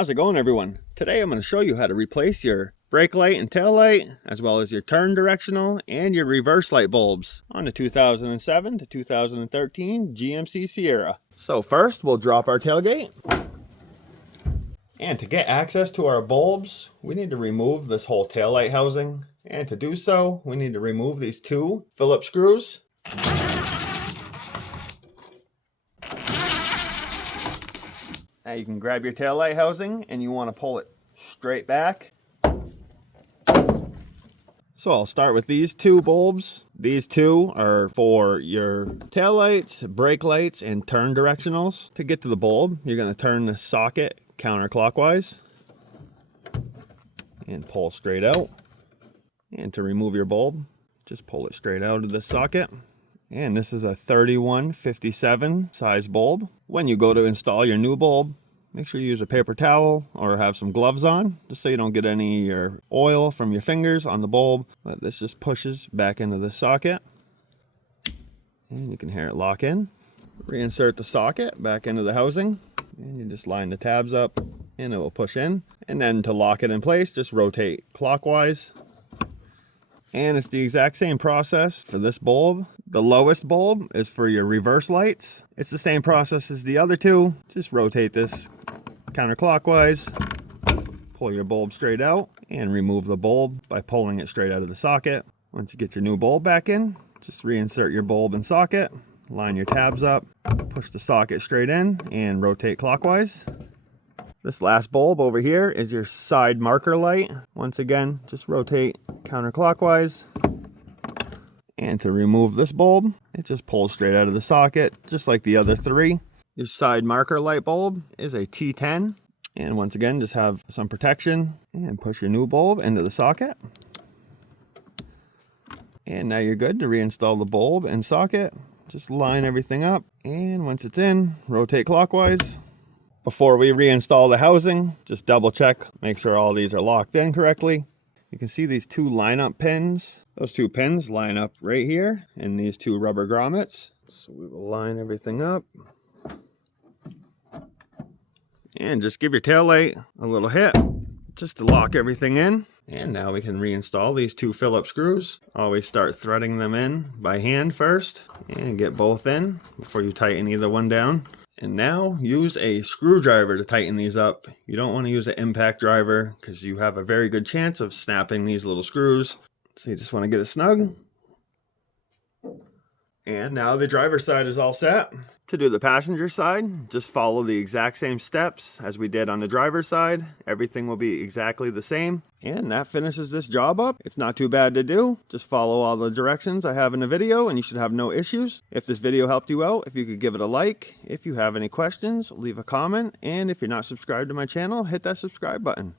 How's it going, everyone? Today I'm going to show you how to replace your brake light and tail light, as well as your turn directional and your reverse light bulbs on the 2007 to 2013 GMC Sierra. So first we'll drop our tailgate. And to get access to our bulbs, we need to remove this whole tail light housing. And to do so, we need to remove these two Phillips screws. Now you can grab your tail light housing and you want to pull it straight back. So I'll start with these two bulbs. These two are for your tail lights, brake lights, and turn directionals. To get to the bulb, you're going to turn the socket counterclockwise and pull straight out. And to remove your bulb, just pull it straight out of the socket. And this is a 3157 size bulb. When you go to install your new bulb, make sure you use a paper towel or have some gloves on, just so you don't get any of your oil from your fingers on the bulb. But this just pushes back into the socket. And you can hear it lock in. Reinsert the socket back into the housing. And you just line the tabs up and it will push in. And then to lock it in place, just rotate clockwise. And it's the exact same process for this bulb. The lowest bulb is for your reverse lights. It's the same process as the other two. Just rotate this counterclockwise, pull your bulb straight out, and remove the bulb by pulling it straight out of the socket. Once you get your new bulb back in, just reinsert your bulb and socket, line your tabs up, push the socket straight in, and rotate clockwise. This last bulb over here is your side marker light. Once again, just rotate counterclockwise. And to remove this bulb, it just pulls straight out of the socket, just like the other three. Your side marker light bulb is a T10. And once again, just have some protection and push your new bulb into the socket. And now you're good to reinstall the bulb and socket. Just line everything up. And once it's in, rotate clockwise. Before we reinstall the housing, just double check, make sure all these are locked in correctly. You can see these two lineup pins. Those two pins line up right here in these two rubber grommets. So we will line everything up. And just give your tail light a little hit just to lock everything in. And now we can reinstall these two Phillips screws. Always start threading them in by hand first and get both in before you tighten either one down. And now use a screwdriver to tighten these up. You don't want to use an impact driver because you have a very good chance of snapping these little screws. So you just want to get it snug. And now the driver's side is all set. To do the passenger side, just follow the exact same steps as we did on the driver's side. Everything will be exactly the same. And that finishes this job up. It's not too bad to do. Just follow all the directions I have in the video and you should have no issues. If this video helped you out, if you could give it a like. If you have any questions, leave a comment. And if you're not subscribed to my channel, hit that subscribe button.